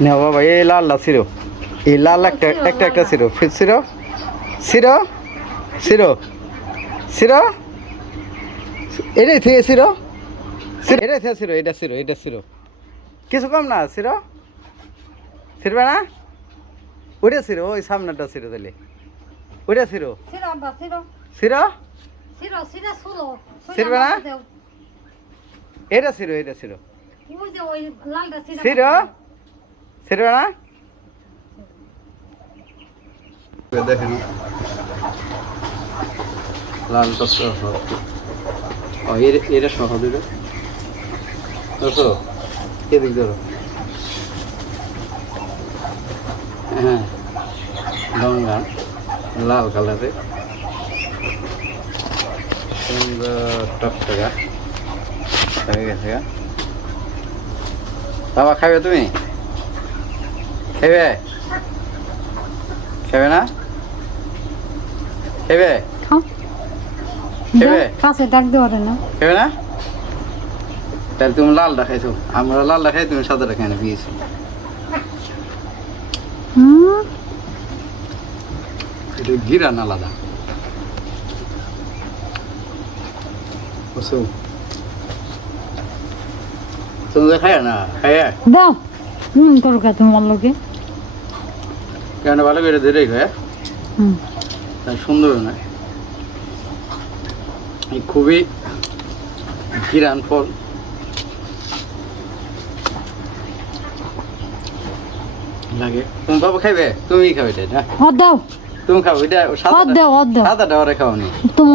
না বাবা এই লালটা ছিল এই লাল একটা ছিল ছিল ছিল ছিল ছিল এটাই থেকে ছিল এটাই থেকে ছিল এটা ছিল কিছু কম না ছিল ছিড়বে না ওইটা ছিল ওই সামনেটা ছিল তাহলে ওইটা ছিল ছিল ছিড়বে না এটা ছিল ছিল ছিড়বে না দেখেন লালটা সহ ও এটা সহ দিবে তো এদিক ধরো হ্যাঁ গঙ্গা লাল কালারে সুন্দর টকটকা হয়ে গেছে বাবা খাবে তুমি খেবে খেবে না খেবে খেবে কাছে ডাক দেওয়ার না খেবে না তাহলে তুমি লালটা খাইছো আমরা লালটা খাই তুমি সাদাটা খাই না পিয়েছো এটা গিরা না আলাদা বুঝছো তুমি খাই না খাই দাও তরকা তোমার লোকে কেন ভালো করে ধরে খায় সুন্দর না খুবই ঘিরান ফল লাগে তুমি বাবা খাইবে তুমি খাবে এটা দাও তুমি খাও এটা সাদাটা ওরা খাও নি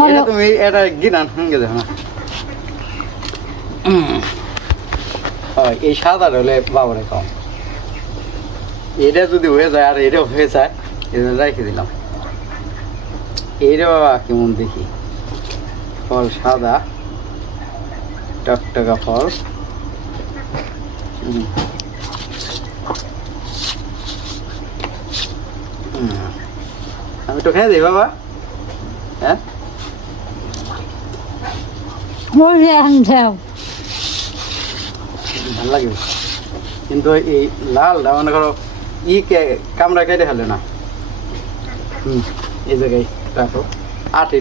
এটা তুমি এটা ঘিরান সঙ্গে দেখো না এই সাদাটা হলে বাবারে খাও এটা যদি হয়ে যায় আর এটা হয়ে যায় এটা রেখে দিলাম এইটা বাবা কেমন দেখি ফল সাদা টকটকা ফল আমি তো খেয়ে দিই বাবা হ্যাঁ ভাল লাগে কিন্তু এই লালটা মনে করো কামড়া কেটে ফেলে না এই জায়গায় রাখো আটে